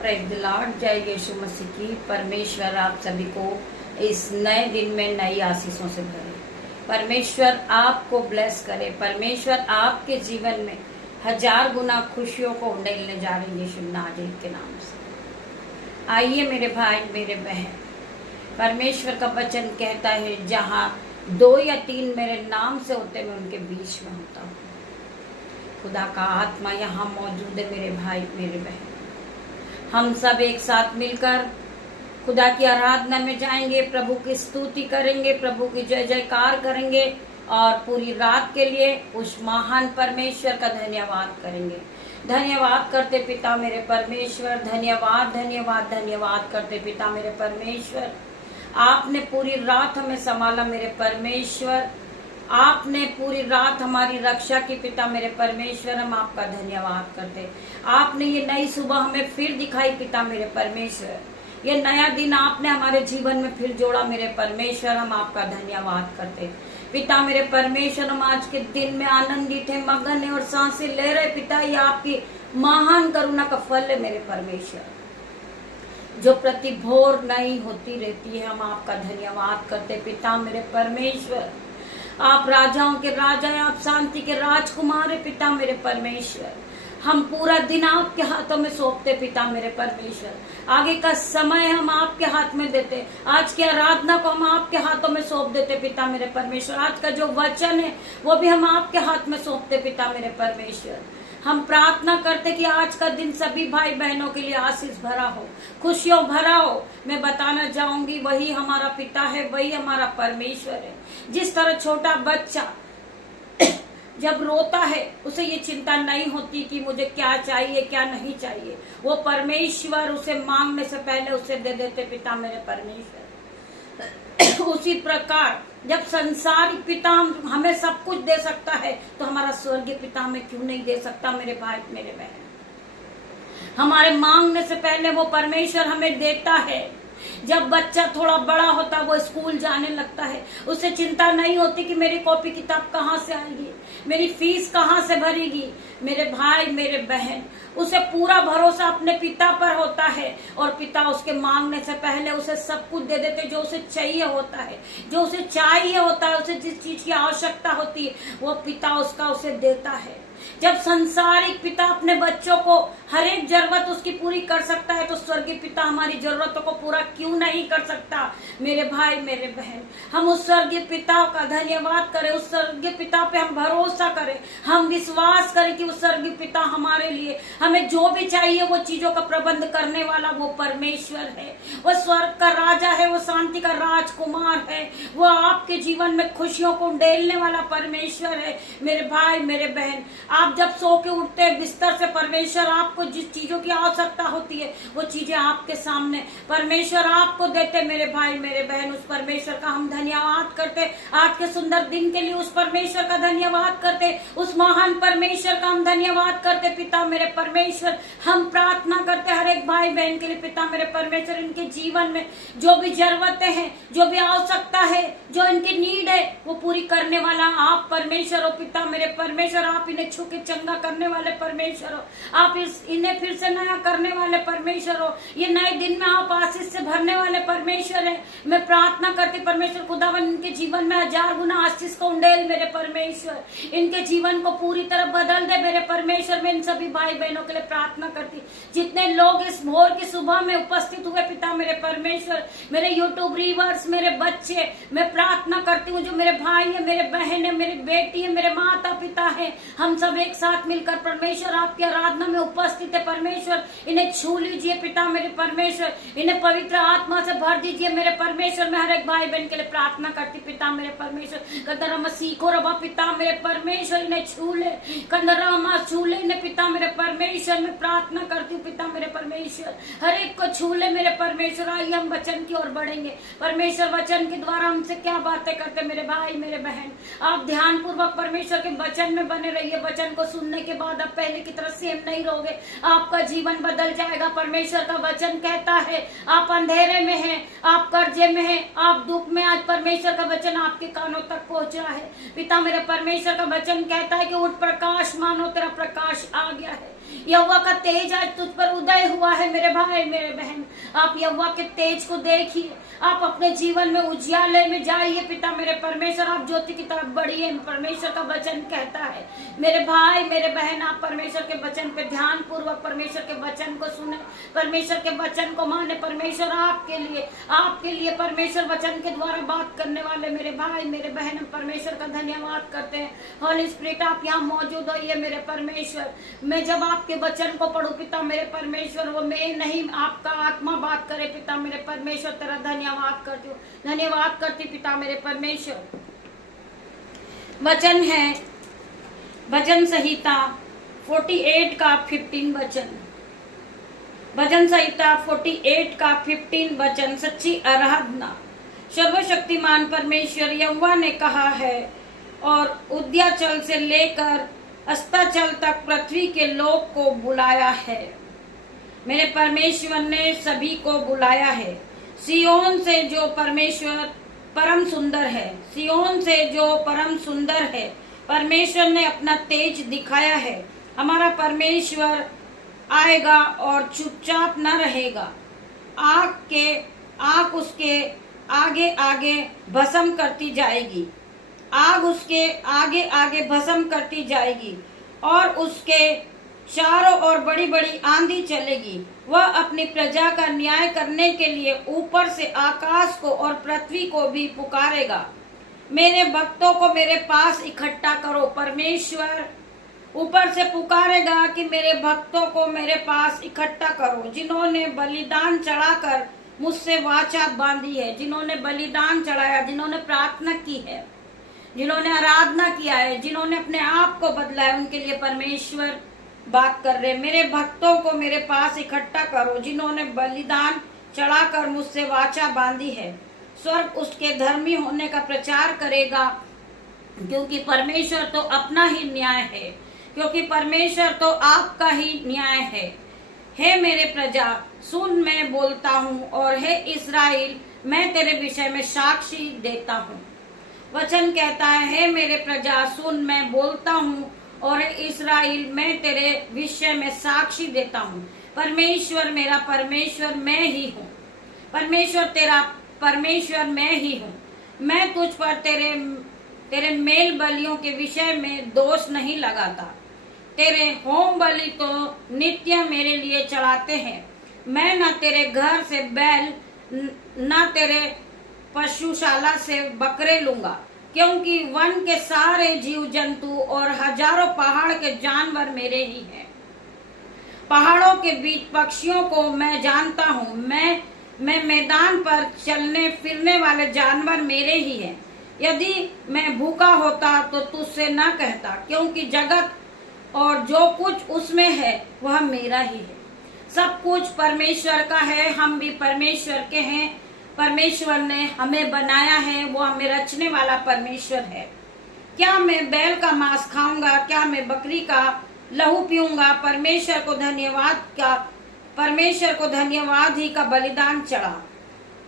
Praise the Lord. जय यीशु मसीह की। परमेश्वर आप सभी को इस नए दिन में नई आशीषों से भरे। परमेश्वर आपको ब्लेस करे। परमेश्वर आपके जीवन में 1000 गुना खुशियों को उंडेलने जा रहे हैं यीशु नाज़रेत के नाम से। आइए मेरे भाई मेरे बहन, परमेश्वर का वचन कहता है जहाँ 2 या 3 मेरे नाम से होते मैं उनके बीच में होता हूँ। खुदा का आत्मा यहाँ मौजूद है मेरे भाई मेरे बहन। हम सब एक साथ मिलकर खुदा की आराधना में जाएंगे, प्रभु की स्तुति करेंगे, प्रभु की जय जयकार करेंगे और पूरी रात के लिए उस महान परमेश्वर का धन्यवाद करेंगे। धन्यवाद करते पिता मेरे परमेश्वर, धन्यवाद धन्यवाद धन्यवाद करते पिता मेरे परमेश्वर। आपने पूरी रात हमें संभाला मेरे परमेश्वर, आपने पूरी रात हमारी रक्षा की पिता मेरे परमेश्वर। हम आपका धन्यवाद करते। आपने ये नई सुबह हमें फिर दिखाई पिता मेरे परमेश्वर। ये नया दिन आपने हमारे जीवन में फिर जोड़ा मेरे परमेश्वर। हम आपका धन्यवाद करते पिता मेरे परमेश्वर। हम आज के दिन में आनंदित है, मगन है और सांसें ले रहे पिता। ये आपकी महान करुणा का फल है मेरे परमेश्वर, जो प्रति भोर नई होती रहती है। हम आपका धन्यवाद करते पिता मेरे परमेश्वर। आप राजाओं के राजा हैं, आप शांति के राजकुमार है पिता मेरे परमेश्वर। हम पूरा दिन आपके हाथों में सौंपते पिता मेरे परमेश्वर। आगे का समय हम आपके हाथ में देते। आज की आराधना को हम आपके हाथों में सौंप देते पिता मेरे परमेश्वर। आज का जो वचन है वो भी हम आपके हाथ में सौंपते पिता मेरे परमेश्वर। हम प्रार्थना करते कि आज का दिन सभी भाई बहनों के लिए आशीष भरा हो, खुशियों भरा हो। मैं बताना चाहूंगी वही हमारा पिता है, वही हमारा परमेश्वर है। जिस तरह छोटा बच्चा जब रोता है उसे ये चिंता नहीं होती कि मुझे क्या चाहिए क्या नहीं चाहिए, वो परमेश्वर उसे मांगने से पहले उसे दे देते पिता मेरे परमेश्वर। उसी प्रकार जब संसारिक पिता हमें सब कुछ दे सकता है तो हमारा स्वर्गीय पिता हमें क्यों नहीं दे सकता मेरे भाई मेरे बहन। हमारे मांगने से पहले वो परमेश्वर हमें देता है। जब बच्चा थोड़ा बड़ा होता है, वो स्कूल जाने लगता है, उसे चिंता नहीं होती कि मेरी कॉपी किताब कहाँ से आएगी, मेरी फीस कहाँ से भरेगी। मेरे भाई मेरे बहन, उसे पूरा भरोसा अपने पिता पर होता है और पिता उसके मांगने से पहले उसे सब कुछ दे देते जो उसे चाहिए होता है। जो उसे चाहिए होता है, उसे जिस चीज की आवश्यकता होती है वो पिता उसका उसे देता है। जब संसारिक पिता अपने बच्चों को हर एक जरूरत उसकी पूरी कर सकता है तो स्वर्गीय पिता हमारी जरूरतों को पूरा क्यों नहीं कर सकता मेरे भाई मेरे बहन। हम उस स्वर्गीय पिता का धन्यवाद करें, उस स्वर्गीय पिता पे हम भरोसा करें, हम विश्वास करें कि उस स्वर्गीय पिता हमारे लिए हमें जो भी चाहिए वो चीजों का प्रबंध करने वाला वो परमेश्वर है। वो स्वर्ग का राजा है, वो शांति का राजकुमार है, वो आपके जीवन में खुशियों को उंडेलने वाला परमेश्वर है मेरे भाई मेरे बहन। आप जब सो के उठते हैं बिस्तर से, परमेश्वर आपको जिस चीजों की आवश्यकता होती है वो चीजें आपके सामने परमेश्वर आपको देते मेरे भाई मेरे बहन। उस परमेश्वर का हम धन्यवाद करते। आज के सुंदर दिन के लिए उस परमेश्वर का धन्यवाद करते, उस महान परमेश्वर का हम धन्यवाद करते पिता मेरे परमेश्वर। हम प्रार्थना करते हर एक भाई बहन के लिए पिता मेरे परमेश्वर। इनके जीवन में जो भी जरूरतें हैं, जो भी आवश्यकता है, जो इनकी नीड है वो पूरी करने वाला आप परमेश्वर हो पिता मेरे परमेश्वर। आप इन्हें छू के चंगा करने वाले परमेश्वर हो, आप इन्हें फिर से नया करने वाले परमेश्वर हो। ये नए दिन में आप आशीष से भरने वाले परमेश्वर है। मैं प्रार्थना करती परमेश्वर खुदावन इनके जीवन में 1000 गुना आशीष को उंडेल मेरे परमेश्वर। इनके जीवन को पूरी तरह बदल दे मेरे परमेश्वर। मैं इन सभी भाई बहनों के लिए प्रार्थना करती, जितने लोग इस भोर की सुबह में उपस्थित हुए पिता मेरे परमेश्वर, मेरे यूट्यूब रीवर्स, मेरे बच्चे, मैं प्रार्थना करती हूँ जो मेरे भाई है, मेरे बहन है, मेरी बेटी है, मेरे माता पिता है, हम सब एक साथ मिलकर परमेश्वर आपकी आराधना में उपस्थित है परमेश्वर। इन्हें छू लीजिए पिता मेरे परमेश्वर, इन्हें पवित्र आत्मा से भर दीजिए मेरे परमेश्वर। मैं हर एक भाई बहन के लिए प्रार्थना करती पिता मेरे परमेश्वर। कंदरमा सीखो रबा पिता मेरे परमेश्वर, इन्हें छू ले, कंदरमा छू ले इन्हें पिता मेरे परमेश्वर। मैं प्रार्थना करती हूँ पिता मेरे परमेश्वर, हर एक को छू ले मेरे परमेश्वर। आइए हम वचन की ओर बढ़ेंगे परमेश्वर। वचन के द्वारा हमसे क्या बातें करते मेरे भाई मेरे बहन। आप ध्यान पूर्वक परमेश्वर के वचन में बने रहिए। वचन को सुनने के बाद आप पहले की तरह सेम नहीं रहोगे। आपका जीवन बदल जाएगा। परमेश्वर का वचन कहता है आप अंधेरे में हैं, आप कर्जे में हैं, आप दुख में, आज परमेश्वर का वचन आपके कानों तक पहुंचा है। पिता मेरे परमेश्वर का वचन कहता है कि उठ प्रकाश, मानो तेरा प्रकाश आ गया है। यहोवा का तेज आज तुझ पर उदय हुआ है मेरे भाई मेरे बहन। आप यहोवा के तेज को देखिए, आप अपने जीवन में उजियाले में जाइए। पिता मेरे परमेश्वर, आप ज्योति की तरफ बढ़िए। परमेश्वर का वचन कहता है मेरे भाई मेरे बहन, आप परमेश्वर के वचन पे ध्यान पूर्वक परमेश्वर के वचन को सुने, परमेश्वर के वचन को माने। परमेश्वर आपके लिए परमेश्वर वचन के द्वारा बात करने वाले मेरे भाई मेरे बहन, हम परमेश्वर का धन्यवाद करते हैं। हॉली स्पिरिट आप यहाँ मौजूद होइए मेरे परमेश्वर। मैं जब आपके वचन को पढ़ूं पिता मेरे परमेश्वर, वो मैं नहीं, आपका आत्मा बात करे पिता मेरे परमेश्वर। तेरा धन्यवाद करती हूँ, धन्यवाद करती पिता मेरे परमेश्वर। वचन है भजन संहिता 48 का 15 वचन। भजन संहिता 48 का 15 वचन। सच्ची आराधना सर्वशक्तिमान परमेश्वर यहोवा ने कहा है और उद्याचल से लेकर अस्ताचल तक पृथ्वी के लोग को बुलाया है। मेरे परमेश्वर ने सभी को बुलाया है। सियोन से जो परमेश्वर परम सुंदर है, सियोन से जो परम सुंदर है, परमेश्वर ने अपना तेज दिखाया है। हमारा परमेश्वर आएगा और चुपचाप न रहेगा। आग उसके आगे आगे भस्म करती जाएगी, आग उसके आगे आगे भस्म करती जाएगी और उसके चारों ओर बड़ी बड़ी आंधी चलेगी। वह अपनी प्रजा का न्याय करने के लिए ऊपर से आकाश को और पृथ्वी को भी पुकारेगा। मेरे भक्तों को मेरे पास इकट्ठा करो। परमेश्वर ऊपर से पुकारेगा कि मेरे भक्तों को मेरे पास इकट्ठा करो, जिन्होंने बलिदान चढ़ाकर मुझसे वाचा बांधी है, जिन्होंने बलिदान चढ़ाया, जिन्होंने प्रार्थना की है, जिन्होंने आराधना किया है, जिन्होंने अपने आप को बदला है, उनके लिए परमेश्वर बात कर रहे। मेरे भक्तों को मेरे पास इकट्ठा करो, जिन्होंने बलिदान चढ़ाकर मुझसे वाचा बांधी है। स्वर्ग उसके धर्मी होने का प्रचार करेगा, क्योंकि परमेश्वर तो अपना ही न्याय है, क्योंकि परमेश्वर तो आपका ही न्याय है। हे मेरे प्रजा सुन, मैं बोलता हूँ, और हे इस्राएल मैं तेरे विषय में साक्षी देता हूँ। वचन कहता है हे मेरे प्रजा सुन, मैं बोलता हूँ, और इस्राएल मैं तेरे विषय में साक्षी देता हूँ। परमेश्वर मेरा परमेश्वर मैं ही हूँ, परमेश्वर तेरा परमेश्वर मैं ही हूँ। मैं तुझ पर तेरे मेल बलियों के विषय में दोष नहीं लगाता। तेरे होम बलि तो नित्य मेरे लिए चढ़ाते हैं। मैं न तेरे घर से बैल न तेरे पशुशाला से बकरे लूंगा, क्योंकि वन के सारे जीव जंतु और हजारों पहाड़ के जानवर मेरे ही हैं। पहाड़ों के बीच पक्षियों को मैं जानता हूँ। मैं मैदान पर चलने फिरने वाले जानवर मेरे ही हैं। यदि मैं भूखा होता तो तुझसे न कहता, क्योंकि जगत और जो कुछ उसमें है वह मेरा ही है। सब कुछ परमेश्वर का है, हम भी परमेश्वर के हैं। परमेश्वर ने हमें बनाया है, वो हमें रचने वाला परमेश्वर है। क्या मैं बैल का मांस खाऊंगा? क्या मैं बकरी का लहू पीऊंगा? परमेश्वर को धन्यवाद ही का बलिदान चढ़ा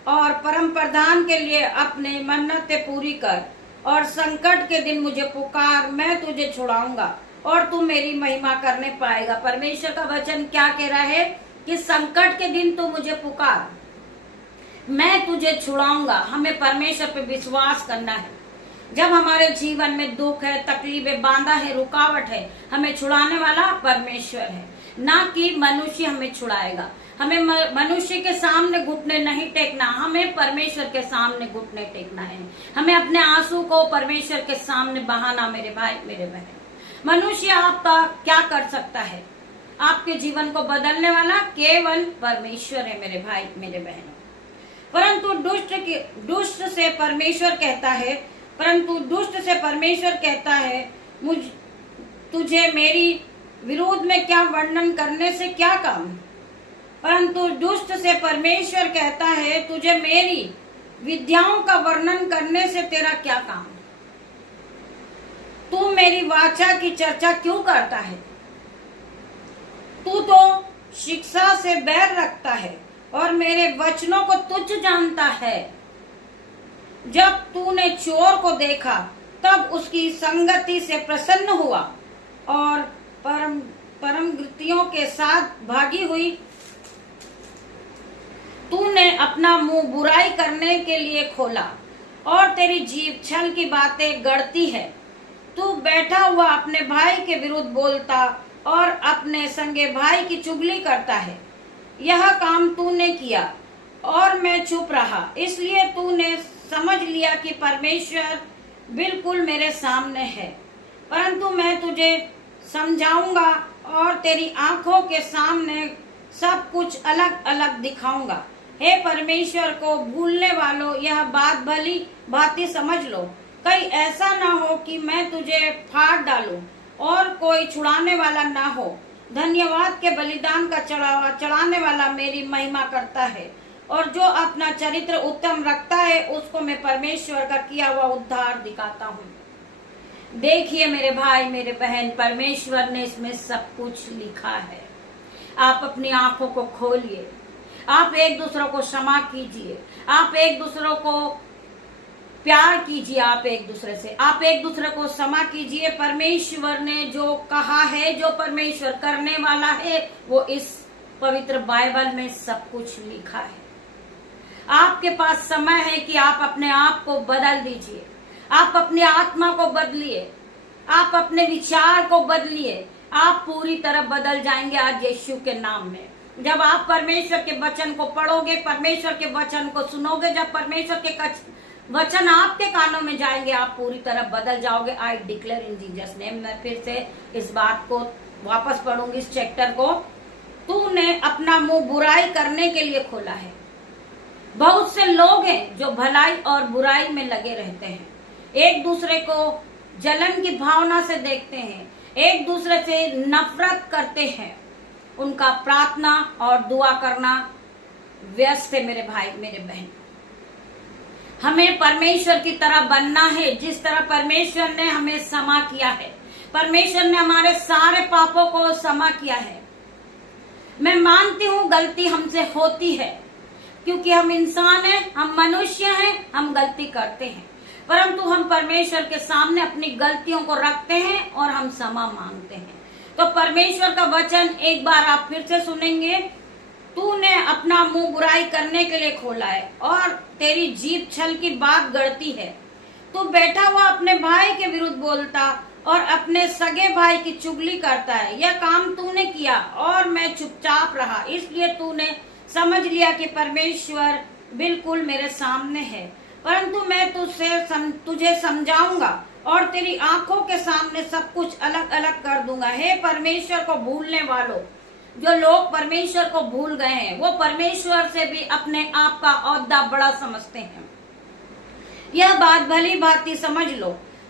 और परम प्रधान के लिए अपने मन्नतें पूरी कर, और संकट के दिन मुझे पुकार, मैं तुझे छुड़ाऊंगा और तू मेरी महिमा करने पाएगा। परमेश्वर का वचन क्या कह रहा है कि संकट के दिन तू मुझे पुकार, मैं तुझे छुड़ाऊंगा। हमें परमेश्वर पे विश्वास करना है। जब हमारे जीवन में दुख है, तकलीफें, बांधा है, रुकावट है, हमें छुड़ाने वाला परमेश्वर है, ना कि मनुष्य हमें छुड़ाएगा। हमें मनुष्य के सामने घुटने नहीं टेकना, हमें परमेश्वर के सामने घुटने टेकना है। हमें अपने आंसू को परमेश्वर के सामने बहाना। मेरे भाई मेरे बहन, मनुष्य आपका क्या कर सकता है? आपके जीवन को बदलने वाला केवल परमेश्वर है मेरे भाई मेरे बहनों। परंतु दुष्ट से परमेश्वर कहता है तुझे मेरी विरोध में क्या वर्णन करने से क्या काम? परंतु दुष्ट से परमेश्वर कहता है तुझे मेरी विद्याओं का वर्णन करने से तेरा क्या काम? तू मेरी वाचा की चर्चा क्यों करता है? तू तो शिक्षा से बैर रखता है और मेरे वचनों को तुच्छ जानता है। जब तूने चोर को देखा तब उसकी संगति से प्रसन्न हुआ और परम गृतियों के साथ भागी हुई। तूने अपना मुंह बुराई करने के लिए खोला और तेरी जीभ छल की बातें गढ़ती है। तू बैठा हुआ अपने भाई के विरुद्ध बोलता और अपने संगे भाई की चुगली करता है। यह काम तूने किया और मैं चुप रहा, इसलिए तूने समझ लिया कि परमेश्वर बिल्कुल मेरे सामने है। परंतु मैं तुझे समझाऊंगा और तेरी आंखों के सामने सब कुछ अलग अलग दिखाऊंगा। हे परमेश्वर को भूलने वालों, यह बात भली भांति समझ लो। कहीं ऐसा ना हो कि मैं तुझे फाड़ डालूं और कोई छुड़ाने वाला ना हो। धन्यवाद के बलिदान का चढ़ावा चढ़ाने वाला मेरी महिमा करता है, और जो अपना चरित्र उत्तम रखता है उसको मैं परमेश्वर का किया हुआ उद्धार दिखाता हूँ। देखिए मेरे भाई मेरे बहन, परमेश्वर ने इसमें सब कुछ लिखा है। आप अपनी आंखों को खोलिए, आप एक दूसरों को क्षमा कीजिए, आप एक दूसरों को प्यार कीजिए, आप एक दूसरे को क्षमा कीजिए। परमेश्वर ने जो कहा है, जो परमेश्वर करने वाला है, वो इस पवित्र बाइबल में सब कुछ लिखा है। आपके पास समय है कि आप अपने आप को बदल दीजिए, आप अपनी आत्मा को बदलिए, आप अपने विचार को बदलिए। आप पूरी तरह बदल जाएंगे आज यीशु के नाम में। जब आप परमेश्वर के वचन को पढ़ोगे, परमेश्वर के वचन को सुनोगे, जब परमेश्वर के वचन आपके कानों में जाएंगे, आप पूरी तरह बदल जाओगे। I declare in Jesus name. मैं फिर से इस बात को वापस पढ़ूंगी, इस चैप्टर को। तूने अपना मुंह बुराई करने के लिए खोला है। बहुत से लोग हैं जो भलाई और बुराई में लगे रहते हैं, एक दूसरे को जलन की भावना से देखते हैं, एक दूसरे से नफरत करते हैं। उनका प्रार्थना और दुआ करना व्यस्त है मेरे भाई मेरे बहन। हमें परमेश्वर की तरह बनना है, जिस तरह परमेश्वर ने हमें क्षमा किया है। परमेश्वर ने हमारे सारे पापों को क्षमा किया है। मैं मानती हूँ गलती हमसे होती है, क्योंकि हम इंसान हैं, हम मनुष्य हैं, हम गलती करते हैं। परंतु हम परमेश्वर के सामने अपनी गलतियों को रखते हैं और हम क्षमा मांगते हैं। तो परमेश्वर का वचन एक बार आप फिर से सुनेंगे। तूने अपना मुंह बुराई करने के लिए खोला है और तेरी जीभ छल की बात गढ़ती है। तू बैठा हुआ अपने भाई के विरुद्ध बोलता और अपने सगे भाई की चुगली करता है। यह काम तूने किया और मैं चुपचाप रहा, इसलिए तूने समझ लिया कि परमेश्वर बिल्कुल मेरे सामने है। परंतु मैं तुझे समझाऊंगा और तेरी आंखों के सामने सब कुछ अलग अलग कर दूंगा। हे परमेश्वर को भूलने वालों, जो लोग परमेश्वर को भूल गए हैं, वो परमेश्वर से भी अपने आप का औहदा बड़ा समझते हैं। यह बात भली भांति समझ लो,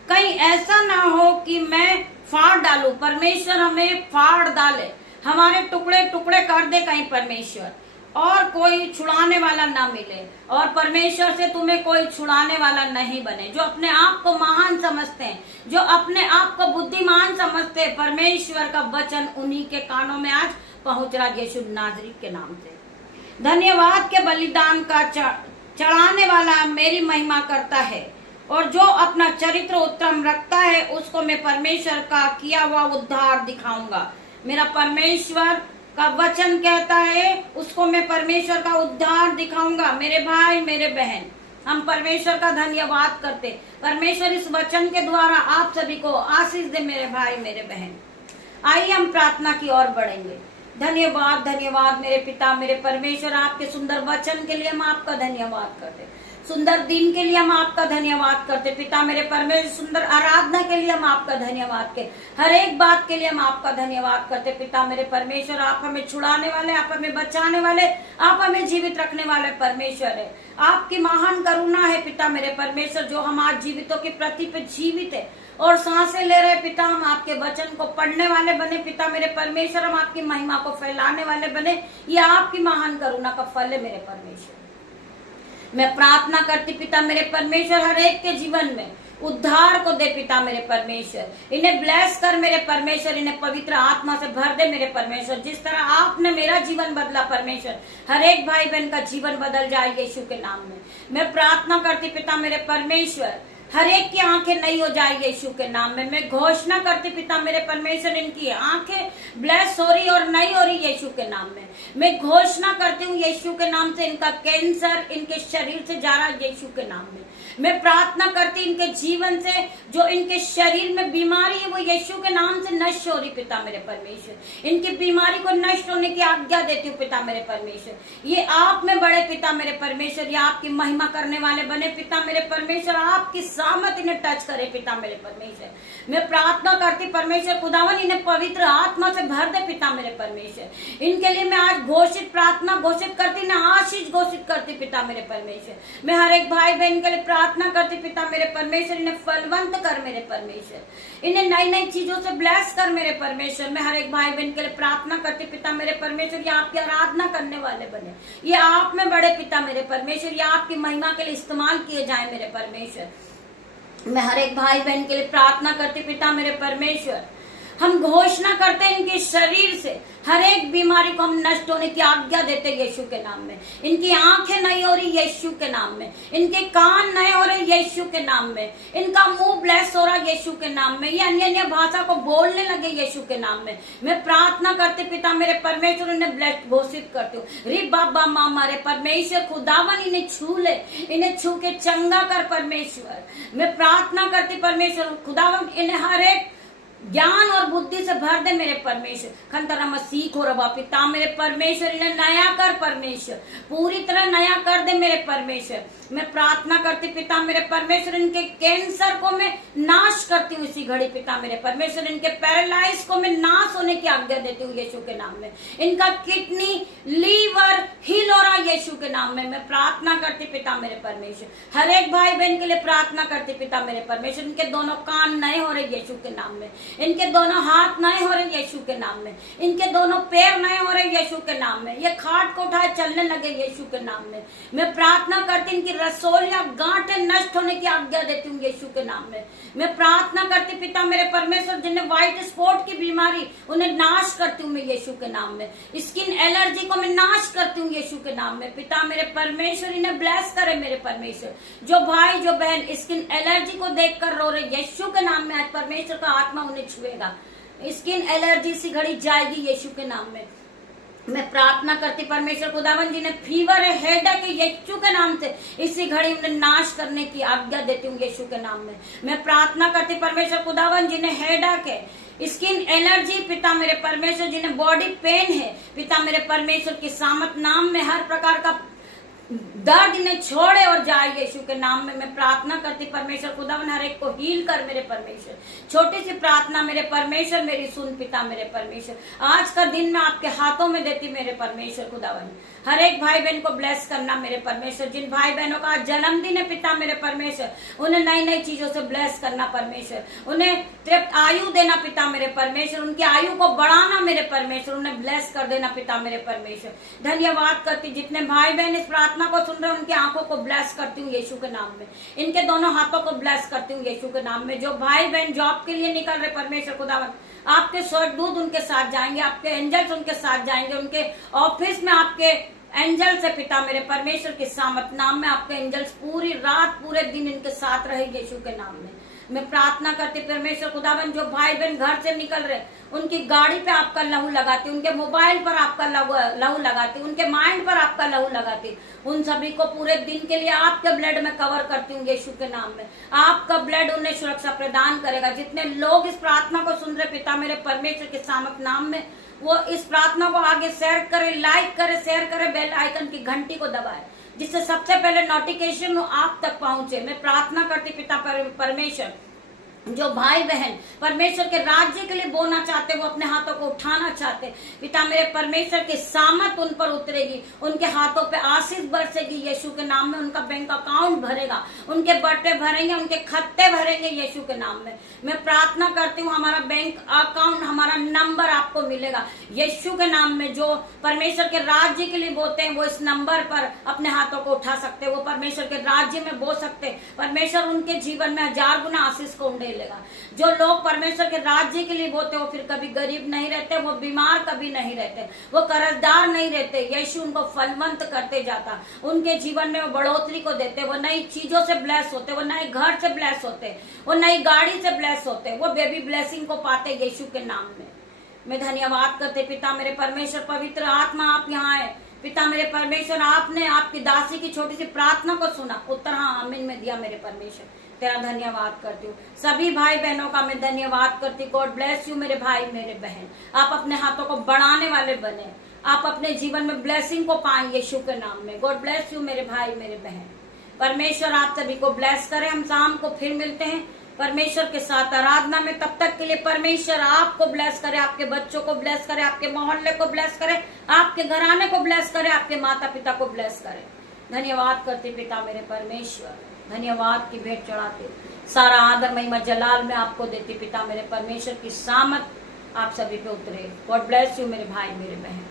कहीं ऐसा ना हो कि मैं फाड़ डालूं, परमेश्वर हमें फाड़ डाले, हमारे टुकड़े टुकड़े कर दे कहीं परमेश्वर, और कोई छुड़ाने वाला ना मिले, और परमेश्वर से तुम्हें कोई छुड़ाने वाला नहीं बने। जो अपने आप को महान समझते हैं, जो अपने आप को बुद्धिमान समझते हैं, परमेश्वर का वचन उन्हीं के कानों में आज पहुंच रहा यीशु नाज़री के नाम से। धन्यवाद के बलिदान का चढ़ाने वाला मेरी महिमा करता है, और जो अपना चरित्र उत्तम रखता है उसको मैं परमेश्वर का किया हुआ उद्धार दिखाऊंगा। मेरा परमेश्वर का वचन कहता है उसको मैं परमेश्वर का उद्धार दिखाऊंगा। मेरे भाई मेरे बहन, हम परमेश्वर का धन्यवाद करते। परमेश्वर इस वचन के द्वारा आप सभी को आशीष दे मेरे भाई मेरे बहन। आइए हम प्रार्थना की ओर बढ़ेंगे। धन्यवाद धन्यवाद मेरे पिता मेरे परमेश्वर, आपके सुंदर वचन के लिए हम आपका धन्यवाद करते, सुंदर दिन के लिए हम आपका धन्यवाद करते। पिता मेरे परमेश्वर, सुंदर आराधना के लिए हम आपका धन्यवाद करते, हर एक बात के लिए हम आपका धन्यवाद करते। पिता मेरे परमेश्वर, आप हमें छुड़ाने वाले, आप हमें बचाने वाले, आप हमें जीवित रखने वाले परमेश्वर है। आपकी महान करुणा है पिता मेरे परमेश्वर, जो हम आज जीवितों की पृथ्वी पे जीवित है और सांसें ले रहे। पिता हम आपके वचन को पढ़ने वाले बने। पिता मेरे परमेश्वर, हम आपकी महिमा को फैलाने वाले बने। ये आपकी महान करुणा का फल है मेरे परमेश्वर। मैं प्रार्थना करती पिता मेरे परमेश्वर, हर एक के जीवन में उद्धार को दे पिता मेरे परमेश्वर। इन्हें ब्लेस कर मेरे परमेश्वर, इन्हें पवित्र आत्मा से भर दे मेरे परमेश्वर। जिस तरह आपने मेरा मेरा जीवन बदला परमेश्वर, हर एक भाई बहन का जीवन बदल जाए यीशु के नाम में। मैं प्रार्थना करती पिता मेरे परमेश्वर, हर एक की आंखें नई हो जाए यीशु के नाम में। मैं घोषणा करती पिता मेरे परमेश्वर, इनकी आंखें ब्लेस हो रही और नई हो रही यीशु के नाम में। मैं घोषणा करती हूँ यीशु के नाम से इनका कैंसर इनके शरीर से जा रहा है यीशु के नाम में। मैं प्रार्थना करती इनके जीवन से जो इनके शरीर में बीमारी है वो यीशु के नाम से नष्ट हो रही पिता मेरे परमेश्वर। इनकी बीमारी को नष्ट होने की आज्ञा देती हूँ पिता मेरे परमेश्वर। ये आप में बड़े पिता मेरे परमेश्वर, ये आपकी महिमा करने वाले बने पिता मेरे परमेश्वर। आपकी सामत इन्हें टच करे पिता मेरे परमेश्वर। मैं प्रार्थना करती परमेश्वर खुदावन इन्हें पवित्र आत्मा से भर दे पिता मेरे परमेश्वर। इनके लिए मैं आज घोषित प्रार्थना घोषित करती ना आशीष घोषित करती पिता मेरे परमेश्वर। मैं हर एक भाई बहन के लिए प्रार्थना करती पिता मेरे परमेश्वर, इन्हें फलवंत कर मेरे परमेश्वर, इन्हें नई नई चीजों से ब्लेस कर मेरे परमेश्वर। मैं हर एक भाई बहन के लिए प्रार्थना करती पिता मेरे परमेश्वर, ये आपकी आराधना करने वाले बने, ये आप में बड़े पिता मेरे परमेश्वर, ये आपकी महिमा के लिए इस्तेमाल किए जाए मेरे परमेश्वर। मैं हर एक भाई बहन के लिए प्रार्थना करती पिता मेरे परमेश्वर, हम घोषणा करते हैं इनके शरीर से हर एक बीमारी को हम नष्ट होने की आज्ञा देते यीशु के नाम में। इनकी आंखें नई हो रही यीशु के नाम में, इनके कान नए हो रहे यीशु के नाम में, इनका मुंह ब्लेस हो रहा यीशु के नाम में, ये अन्य अन्य भाषा को बोलने लगे यीशु के नाम में। मैं प्रार्थना करते पिता मेरे परमेश्वर, इन्हें ब्लेस घोषित करती हूँ। री बाबा माँ मारे परमेश्वर खुदावन इन्हें छू ले, इन्हें छू के चंगा कर परमेश्वर। मैं प्रार्थना करती परमेश्वर खुदावन इन्हें हर एक ज्ञान और बुद्धि से भर दे मेरे परमेश्वर। खंतरा मसीह हो रबा पिता मेरे परमेश्वर, इन्हें नया कर परमेश्वर, पूरी तरह नया कर दे मेरे परमेश्वर। मैं प्रार्थना करती पिता मेरे परमेश्वर, इनके कैंसर को मैं नाश करती हूँ इसी घड़ी पिता मेरे परमेश्वर। इनके पैरालाइज को मैं नाश होने की आज्ञा देती हूँ यीशु के नाम में। इनका किडनी लीवर हील हो रहा यीशु के नाम में। मैं प्रार्थना करती पिता मेरे परमेश्वर, हर एक भाई बहन के लिए प्रार्थना करती पिता मेरे परमेश्वर। इनके दोनों कान नए हो रहे यीशु के नाम में, इनके दोनों हाथ नए हो रहे यीशु के नाम में, इनके दोनों पैर नए हो रहे यीशु के नाम में, ये खाट को उठाए चलने लगे यीशु के नाम में। मैं प्रार्थना करती इनकी रसोलियां गांठें नष्ट होने की आज्ञा देती हूँ यीशु के नाम में। मैं प्रार्थना करती पिता मेरे परमेश्वर, जिन्हें व्हाइट स्पॉट की बीमारी उन्हें नाश करती हूँ मैं यीशु के नाम में। स्किन एलर्जी को मैं नाश करती हूँ यीशु के नाम में। पिता मेरे परमेश्वर इन्हें ब्लेस करे मेरे परमेश्वर। जो भाई जो बहन स्किन एलर्जी को देखकर रो रहे यीशु के नाम में, आज परमेश्वर का आत्मा उन्हें छुएगा, स्किन एलर्जी सी घड़ी जाएगी यीशु के नाम में। मैं प्रार्थना करती परमेश्वर खुदावन, जिन्हें फीवर है हेडेक है यीशु के नाम से इसी घड़ी उन्हें नाश करने की आज्ञा देती हूँ यीशु के नाम में। मैं प्रार्थना करती परमेश्वर खुदावन, जिन्हें हेडेक है, स्किन एलर्जी पिता मेरे परमेश्वर, जिन्हें बॉडी पेन है पिता मेरे परमेश्वर की सामत नाम में हर प्रकार का दर्द इन्हें छोड़े और जाए यीशु के नाम में। मैं प्रार्थना करती परमेश्वर खुदावन, हर एक को हील कर मेरे परमेश्वर। छोटी सी प्रार्थना मेरे परमेश्वर मेरी सुन पिता मेरे परमेश्वर। आज का दिन मैं आपके हाथों में देती मेरे परमेश्वर खुदावन। हर एक भाई बहन को ब्लेस करना मेरे परमेश्वर। जिन भाई बहनों का जन्मदिन है पिता मेरे परमेश्वर, उन्हें नई नई चीजों से ब्लेस करना परमेश्वर। उन्हें तृप्त आयु देना पिता मेरे परमेश्वर, उनकी आयु को बढ़ाना मेरे परमेश्वर, उन्हें ब्लेस कर देना पिता मेरे परमेश्वर। धन्यवाद करती जितने भाई बहन इस प्रार्थना को सुन रहे हैं, उनकी आंखों को ब्लेस करती हूँ यीशु के नाम में। इनके दोनों हाथों को ब्लेस करती हूँ यीशु के नाम में। जो भाई बहन जॉब के लिए निकल रहे परमेश्वर खुदावन, आपके स्वर्गदूत उनके साथ जाएंगे, आपके एंजल्स उनके साथ जाएंगे, उनके ऑफिस में आपके एंजल से पिता मेरे परमेश्वर के सामत नाम में आपके एंजल्स पूरी रात पूरे दिन इनके साथ रहे यीशु के नाम में। मैं प्रार्थना करती परमेश्वर खुदावन, जो भाई बहन घर से निकल रहे उनकी गाड़ी पे आपका लहू लगाती, उनके मोबाइल पर आपका लहू लगाती, उनके माइंड पर आपका लहू लगाती, उन सभी को पूरे दिन के लिए आपके ब्लड में कवर करती हूँ यीशु के नाम में। आपका ब्लड उन्हें सुरक्षा प्रदान करेगा। जितने लोग इस प्रार्थना को सुन रहे पिता मेरे परमेश्वर के सामत नाम में, वो इस प्रार्थना को आगे शेयर करे, लाइक करे, शेयर करे, बेल आइकन की घंटी को दबाए, जिससे सबसे पहले नोटिफिकेशन आप तक पहुंचे। मैं प्रार्थना करती पिता परमेश्वर, जो भाई बहन परमेश्वर के राज्य के लिए बोना चाहते, वो अपने हाथों को उठाना चाहते, पिता मेरे परमेश्वर की सामत उन पर उतरेगी, उनके हाथों पे आशीष बरसेगी यीशु के नाम में। उनका बैंक अकाउंट भरेगा, उनके बट्टे भरेंगे, उनके खत्ते भरेंगे यीशु के नाम में। मैं प्रार्थना करती हूँ हमारा बैंक अकाउंट, हमारा नंबर आपको मिलेगा यीशु के नाम में। जो परमेश्वर के राज्य के लिए बोते हैं, वो इस नंबर पर अपने हाथों को उठा सकते, वो परमेश्वर के राज्य में बो सकते। परमेश्वर उनके जीवन में 1000 गुना आशीष को मिलेगा। जो लोग परमेश्वर के राज्य के लिए बोते वो फिर कभी गरीब नहीं रहते, वो बीमार कभी नहीं रहते, वो कर्जदार नहीं रहते। यीशु उनको फलवंत करते जाता, उनके जीवन में वो बढ़ोतरी को देते, वो नई चीजों से ब्लेस होते, वो नए घर से ब्लेस होते, वो नई गाड़ी से ब्लेस होते, वो बेबी ब्लेसिंग को पाते यीशु के नाम में। मैं धन्यवाद करते पिता मेरे परमेश्वर, पवित्र आत्मा आप यहाँ है पिता मेरे परमेश्वर, आपने आपकी दासी की छोटी सी प्रार्थना को सुना, उत्तर हाँ आमीन में दिया मेरे परमेश्वर, तेरा धन्यवाद करती हूँ। सभी भाई बहनों का मैं धन्यवाद करती हूँ। गॉड ब्लेस यू मेरे भाई मेरे बहन, आप अपने हाथों को बढ़ाने वाले बने, आप अपने जीवन में ब्लेसिंग को पाएं यीशु के नाम में। गॉड ब्लेस यू मेरे भाई मेरे बहन, परमेश्वर आप सभी को ब्लेस करे। हम शाम को फिर मिलते हैं परमेश्वर के साथ आराधना में, तब तक के लिए परमेश्वर आपको ब्लेस करे, आपके बच्चों को ब्लेस करे, आपके मोहल्ले को ब्लेस करे, आपके घराने को ब्लेस करे, आपके माता पिता को ब्लेस करे। धन्यवाद करते पिता मेरे परमेश्वर, धन्यवाद की भेंट चढ़ाते, सारा आदर महिमा जलाल में आपको देती पिता मेरे परमेश्वर की सामत आप सभी पे उतरे। गॉड ब्लेस यू मेरे भाई मेरे बहन।